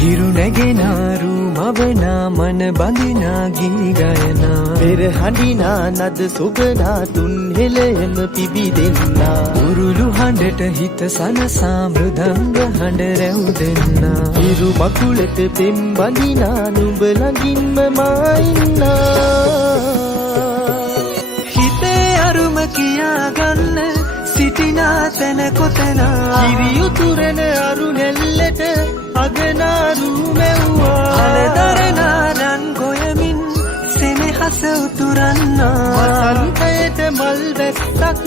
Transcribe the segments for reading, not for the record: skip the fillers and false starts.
හිරු නැගෙනාරු මවනා මන බඳිනා ගී ගයනා පෙර හඬිනා නද සොබනා තුන් හෙළෙම පිබිදෙන්නා උරුළු හඬට හිත සනසා මෘදංග හඬ රැව් දෙන්නා හිරු මකුලට පෙම් බඳිනා නුඹ ළඟින්ම මා ඉන්නා හිතේ අරුම කියාගන්න සිටිනා තැන කොතනා කිරි උතුරන අරු නෙල්ලට අගනාරු මෙව්වා අලදරනා රන් ගොයමින් සෙනෙහස උතුරන්නා වසන්තයට මල් වැස්සක්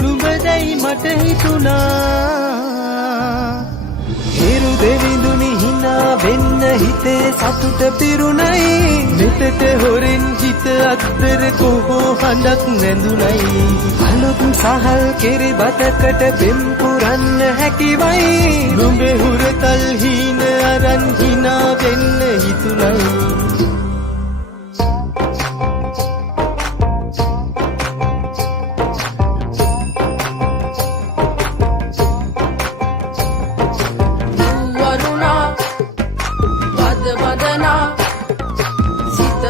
නුඹදැයි මට හිතුණා හිරු දෙවිඳුනි හිනා වෙන්න හිතේ සතුට පිරුණයි මෙතට හොරෙන් හිත අත්තර කොහෝ හඬක් නැඳුනයි අලුත් සහල් කෙරි බතකට පෙම් පුරන්න හැකිවයි නුඹේ හුරතල් හීන අරන් හිනා වෙන්න හිතුණයි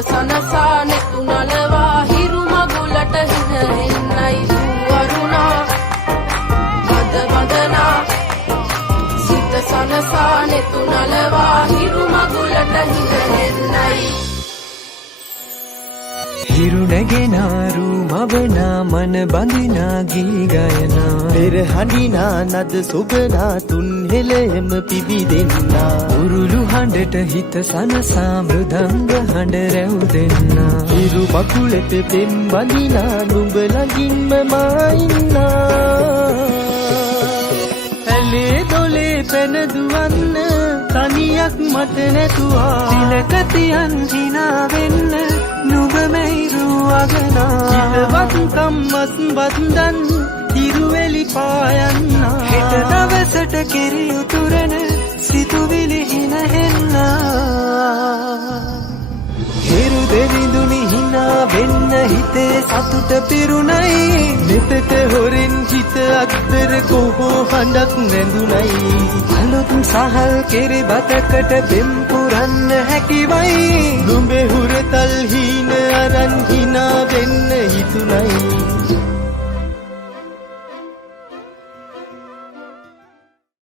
සනසා නෙතු නලවා හිරු මගුලට හිනෙන්නයි වරුණා බද බදනා සිත සනසා නෙතු නලවා හිරු මගුලට හිනෙන්නයි හිරු නැගෙනාරු මවනා මන බඳිනා ගී ගයනා පෙර හඬිනා නද සොබනා තුන් හෙළෙම පිබිදෙන්නා උරුළු හඬට හිත සනසා මෘදංග හඬ රැව් දෙන්නා හිරු මකුලට පෙම් බඳිනා නුඹ ළඟින්ම මා ඉන්නා ඇලේ දොලේ පැන දුවන්න තනියක් මට නැතුවා තිලක තියන් හිනා වෙන්න නුඹ මෙයිරු අගනා හිතවත් කම්මස් වන්දන් හිරුවෙලි පායන්නා හෙට දවසට කිරි උතුරන සිතුවිලි හිනහෙන්නා හිරු දෙවිඳුනි හිනා වෙන්න හිතේ සතුට පිරුණයි මෙතට හොරෙන් හිත අත්තර කොහෝ හඬක් නැඳුනයි අලුත් සහල් කෙරි බතකට පෙම් පුරන්න හැකිවයි නුඹේ හුරතල් හීන අරන් හිනා වෙන්න හිතුණයි